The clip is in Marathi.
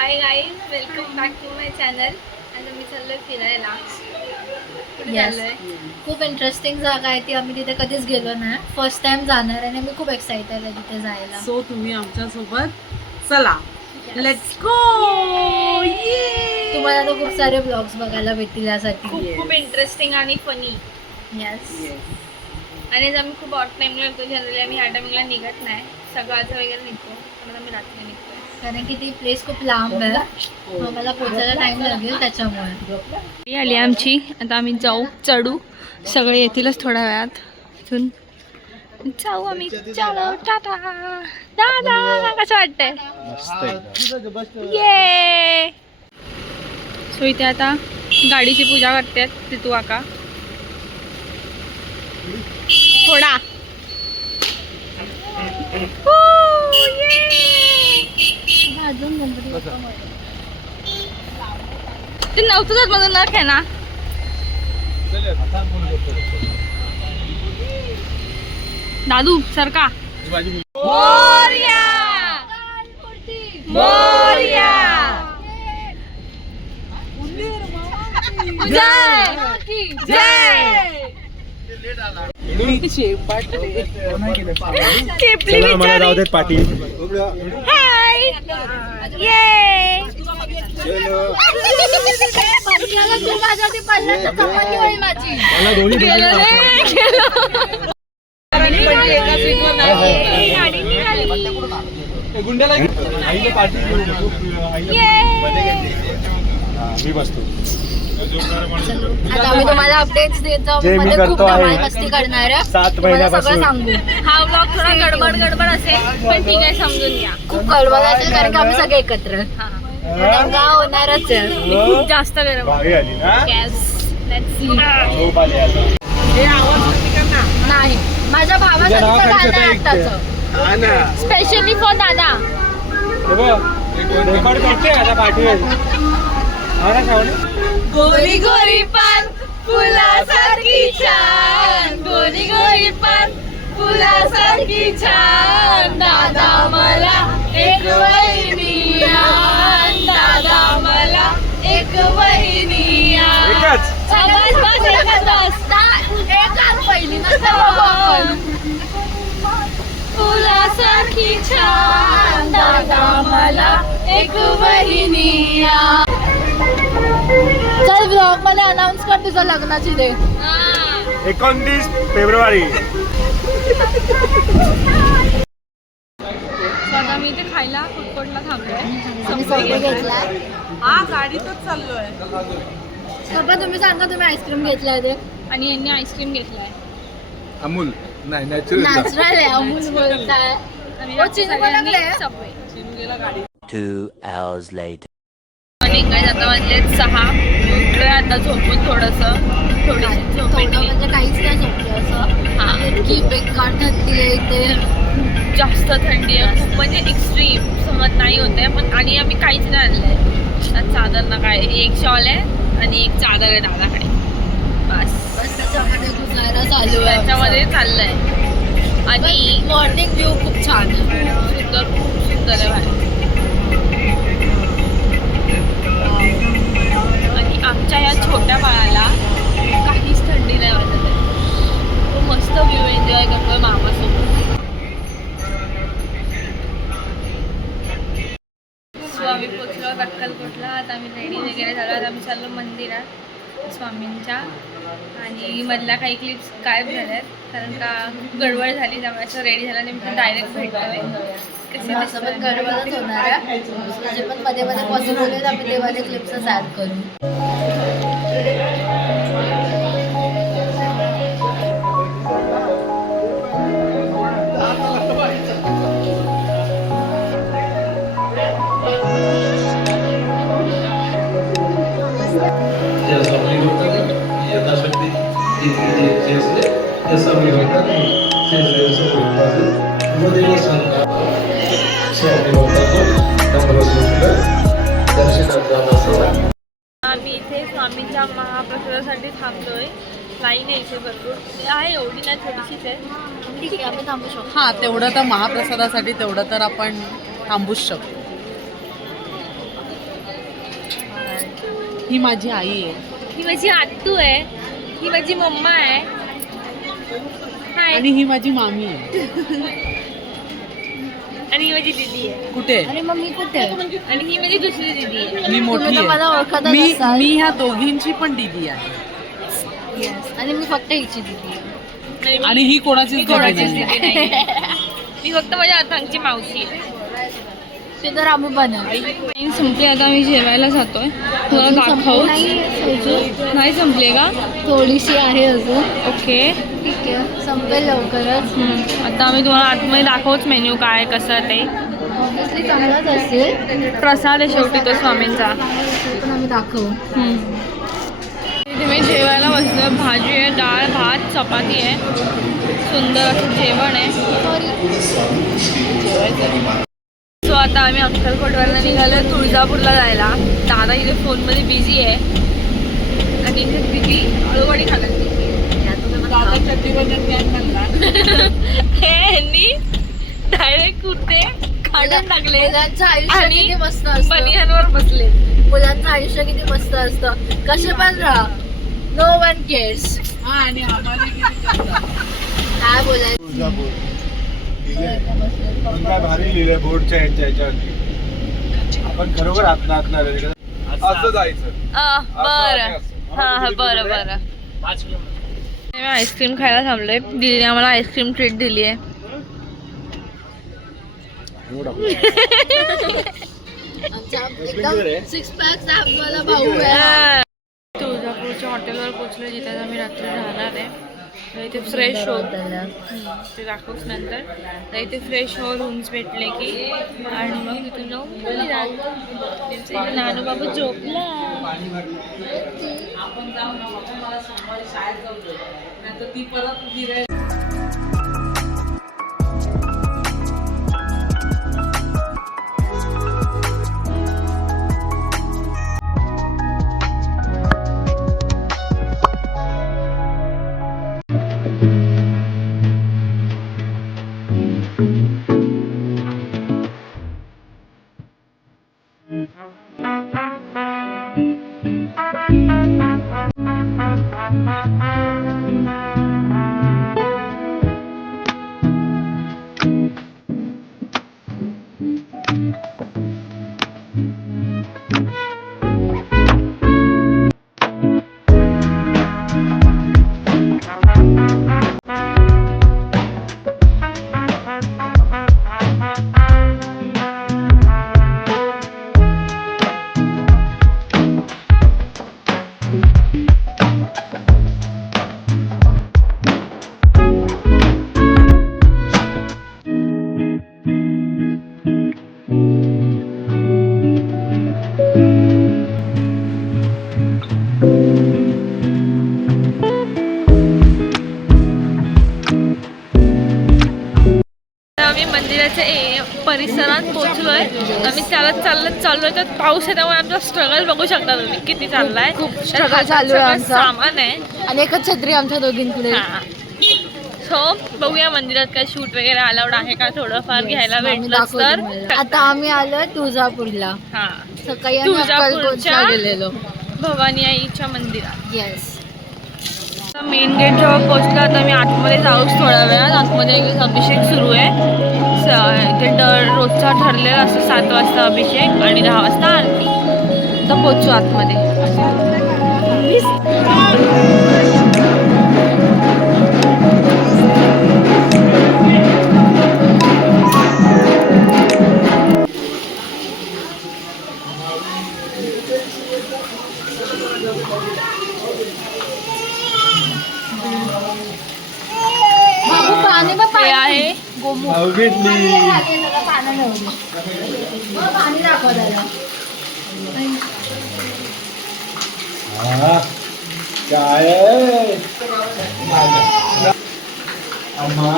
High guys, welcome back to my channel. आणि मी चाललोय फिरायला. कुठे चाललोय? खूप इंटरेस्टिंग जागा आहे ती. आम्ही तिथे कधीच गेलो नाही. फर्स्ट टाइम जाणार आहे आणि मी खूप एक्साइटेड आहे तिथे जायला. सो तुम्ही आमच्या सोबत चला. Let's go. तुम्हाला तर खूप सारे ब्लॉग्स बघायला भेटतील यासाठी. खूप इंटरेस्टिंग आणि फनी. यस. आणि आम्ही खूप ऑट टाइमला येतो. जनरली आम्ही ह्या टाइमिंगला निघत नाही. सकाळचं वगैरे निघतो, पण आम्ही रात्री निघतो. कारण की ती प्लेस खूप लांब आहे. मग मला पोचायला टाइम लागेल त्याच्यामुळे. आली आमची. आता आम्ही चढू. सगळे येतीलच थोड्या वेळात. इथून जाऊ आम्ही. चलो टाटा. दादा कसं वाटतंय? ये. सो इथे आता गाडीची पूजा करतात तिथू आका. थोडा ते नव्हतं माझं नख आहे ना. दादू सरका. मोरया मोरया. जय जय. केपली बिचारी. हाय ये. मी बसतो. आता आम्ही तुम्हाला अपडेट्स देत जाऊ. मध्ये खूप धमाल मस्ती करणार आहे. 7 तुम्हाला सगळं महिन्यापासून सांगू. हा व्लॉग थोडा गडबड असेल, पण ठीक आहे, समजून घ्या. खूप गडबड असेल कारण की आम्ही सगळे एकत्र दंगा होणारच आहे. खूप जास्त गरम. भारी आली ना. Yes. झोप आली आता. नाही, माझ्या भावासाठी गाणं आहे आत्ताचं. हा ना. स्पेशली फॉर दादा. रेकॉर्ड करते आता पाठीवर. हा ना श्रावणी. गोरी गोरी पान फुलासारखी छान. गोरी गोरी पान फुलासारखी छान. दादा मला एक वहिनी आण. दादा मला एक वहिनी आण. एकच. बस बस एकच बस. पहिली फुलासारखी छान. दादा मला एक वहिनी आण. चल ब्लॉग मध्ये अनाउन्स कर तुझं लग्नाची डेट. 29 फेब्रुवारी. आता मी इथे खायला फूडकोर्टला थांबलोय. सगळे घेतलाय. हा गाडीतच चाललोय. पप्पा तुम्ही सांगा, तुम्ही आईस्क्रीम घेतलाय ते. आणि यांनी आईस्क्रीम घेतलाय. अमूल नाही नॅचरल. नॅचरल आहे. अमूल बोलताय. आणि हो, चिनू बनवलंय. सबवे. 2 hours later. निघाय आता वाजले 6. उठलोय आता झोपून थोडंसं. थोडीशी झोप थोडं येते. म्हणजे काहीच नाही झोपलं असं. हा. इतकी बेकार थंडी आहे इथे. जास्त थंडी आहे खूप, म्हणजे एक्स्ट्रीम सहन नाही होते. पण आणि आम्ही काहीच नाही आणलंय. चादर ना काय, एक शॉल आहे आणि एक चादर आहे दादाकडे. बस बस त्याच्यामध्ये गुजारा चालू आहे. त्याच्यामध्ये चाललंय. आणि मॉर्निंग व्ह्यू खूप छान आहे. खूप सुंदर आहे बाहेर. आणि आमच्या या छोट्या बाळाला काहीच थंडी नाही वाटत आहे. तो मस्त व्ह्यू एन्जॉय करतोय मामासोबत. सो आम्ही पोचलो अक्कलकोटला. आता आम्ही रेडी वगैरे झालो. आता आम्ही चाललो मंदिरात स्वामींच्या. आणि मधल्या काही क्लिप्स गायब झाल्या आहेत कारण का गडबड झाली. त्यामुळे असं रेडी झालं आणि मी डायरेक्ट भेटतोय. कसे असं पण गडबडच होणार आहे. जे पण मध्ये मध्ये पॉसिबल होईल आम्ही तेव्हा क्लिप्सच ॲड करू. आम्ही इथे स्वामींच्या महाप्रसादासाठी थांबलोय. लाईन आहे इथे भरपूर आहे. एवढी नाही, थोडीशीच आहे. ठीक आहे, आम्ही थांबू शकतो. हा तेवढं तर महाप्रसादासाठी तेवढं तर आपण थांबूच शकतो. ही माझी आई आहे ही माझी आत्तू आहे, ही माझी मम्मा आहे. हाय. आणि ही माझी मामी आहे. आणि ही माझी दीदी आहे. कुठे आणि मग मी कुठे आहे? आणि ही माझी दुसरी दीदी आहे. मी मोठी तुम्ही तर मला आहे. ओळखतच मी असाल. मी ह्या दोघींची पण दीदी आहे. Yes. आणि मी फक्त हिची दिदी आहे. आणि ही कोणाचीच दीदी कोणाचीच नाही. दीदी नाही. मी फक्त माझ्या आतांची मावशी आहे. ते तर आम्ही बनवली. टाइम संपली, आता आम्ही जेवायला जातोय. तुला दाखव. नाही संपले का? थोडीशी आहे अजून. ओके. ठीक आहे, संपेल लवकरच. आता आम्ही तुम्हाला आतमध्ये दाखवूच मेन्यू काय कसं ते. ऑब्विसली चांगलाच असेल, प्रसाद आहे शेवटी तो स्वामींचा. ते पण आम्ही दाखवू. इथे मी जेवायला बसलो. भाजी आहे, डाळ भात चपाती आहे. सुंदर असं जेवण आहे. सो आता आम्ही अक्कलकोटवरनं निघालो तुळजापूरला जायला. दादा इथे फोनमध्ये बिझी आहे आणि इथे दिदी अळूवडी खाण्यात busy आहे. दादा चड्डीबंधन गॅग म्हणला. यांनी डायरेक्ट कुर्ते काढून टाकले मुलांचं आयुष्य आणि किती मस्त असतं. बनियांवर बसले. मुलांचं आयुष्य किती मस्त असतं. कसे पण राहा, नो वन केअर्स. हा आणि आम्हाला किती करतात. काय बोलायचं. तुळजापूर पण काय भारी लिहिलंय बोर्डच्या ह्याच्यावरती. आपण खरोखर आतणार असं जायचं. बरं हां बरं बरं. मी आईस्क्रीम खायला थांबलोय. दिदीने आम्हाला आईस्क्रीम ट्रीट दिली आहे. आमचा एकदम सिक्स पॅक आम्हाला भाऊ आहे. तुळजापूरच्या हॉटेलवर पोहोचलो जिथे आम्ही रात्री राहणार आहे. तर इथे फ्रेश हो ते दाखवूच नंतर. तर इथे फ्रेश हो रूम्स भेटले की आणि मग तिथून जाऊन नानू बाबू झोपला. ती परत गिरायला परिसरात पोहोचलोय. आम्ही चाललोय तर पाऊस आहे त्यामुळे आमचा स्ट्रगल बघू शकता तुम्ही किती चाललाय. खूप struggle चालू आहे आमचा. सामान आहे आणि एकच छत्री आमच्या दोघींकडे. सो बघूया मंदिरात काय शूट वगैरे अलाउड आहे का थोडंफार घ्यायला भेटलं तर. आता आम्ही आलोय तुळजापूरला. हा सकाळी आम्ही अक्कलकोटला गेलेलो भवानी आईच्या मंदिरात. येस. मेन गेट जेव्हा पोहोचला तर मी आतमध्ये जाऊच थोड्या वेळात. आतमध्ये एक अभिषेक सुरू आहे. रोजचा ठरलेला असं 7 वाजता अभिषेक आणि 10 वाजता आरती. तर पोहोचू आतमध्ये. हे आहे पाणी दाखव त्याला. काय अम्मा